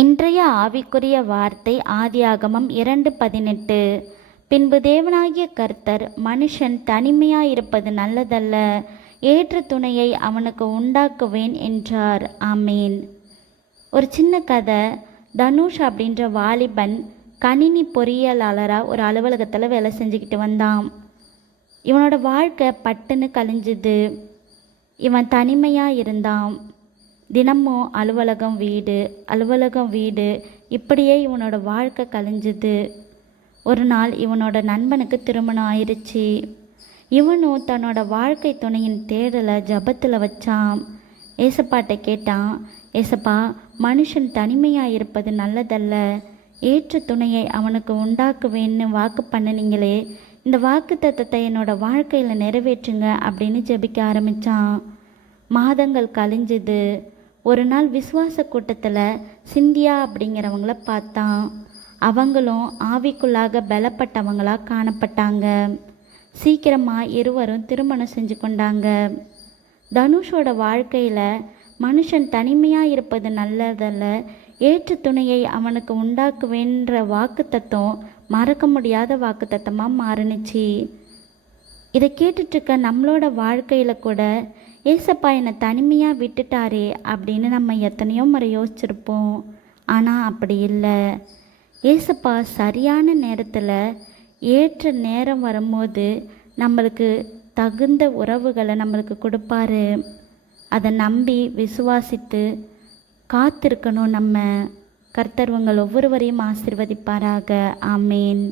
இன்றைய ஆவிக்குரிய வார்த்தை ஆதியாகமம் 2:18. பின்பு தேவனாகிய கர்த்தர், மனுஷன் தனிமையாயிருப்பது நல்லதல்ல, ஏற்ற துணையை அவனுக்கு உண்டாக்குவேன் என்றார். ஆமேன். ஒரு சின்ன கதை. தனுஷ் அப்படின்ற வாலிபன் கணினி பொறியியலாளராக ஒரு அலுவலகத்தில் வேலை செஞ்சுக்கிட்டு வந்தான். இவனோட வாழ்க்கை பட்டுன்னு கழிஞ்சுது. இவன் தனிமையாக இருந்தான். தினமும் அலுவலகம் வீடு இப்படியே இவனோட வாழ்க்கை கழிஞ்சுது. ஒரு நாள் இவனோட நண்பனுக்கு திருமணம் ஆயிடுச்சு. இவனும் தன்னோட வாழ்க்கை துணையின் தேடலை ஜபத்தில் வச்சான். ஏசப்பாட்ட கேட்டான், ஏசப்பா, மனுஷன் தனிமையாக இருப்பது நல்லதல்ல, ஏற்ற துணையை அவனுக்கு உண்டாக்குவேன்னு வாக்கு பண்ணினீங்களே, இந்த வாக்கு தத்தத்தை என்னோட வாழ்க்கையில் நிறைவேற்றுங்க அப்படின்னு ஜெபிக்க ஆரம்பித்தான். மாதங்கள் கழிஞ்சுது. ஒரு நாள் விசுவாச கூட்டத்தில் சிந்தியா அப்படிங்கிறவங்கள பார்த்தான். அவங்களும் ஆவிக்குள்ளாக பலப்பட்டவங்களாக காணப்பட்டாங்க. சீக்கிரமாக இருவரும் திருமணம் செஞ்சு கொண்டாங்க. தனுஷோட வாழ்க்கையில் மனுஷன் தனிமையாக இருப்பது நல்லதல்ல, ஏற்ற துணையை அவனுக்கு உண்டாக்குவேன்ற வாக்கு தத்துவம் மறக்க முடியாத வாக்கு தத்தமாக மாறுனுச்சு. இதை கேட்டுட்ருக்க நம்மளோட வாழ்க்கையில் கூட ஏசப்பா என்னை தனிமையாக விட்டுட்டாரே அப்படின்னு நம்ம எத்தனையோ முறை யோசிச்சிருப்போம். ஆனால் அப்படி இல்லை. ஏசப்பா சரியான நேரத்தில் ஏற்ற நேரம் வரும்போது நம்மளுக்கு தகுந்த உறவுகளை நம்மளுக்கு கொடுப்பாரு. அதை நம்பி விசுவாசித்து காத்திருக்கணும் நம்ம. கர்த்தர் உங்கள் ஒவ்வொருவரையும் ஆசீர்வதிப்பாராக. ஆமேன்.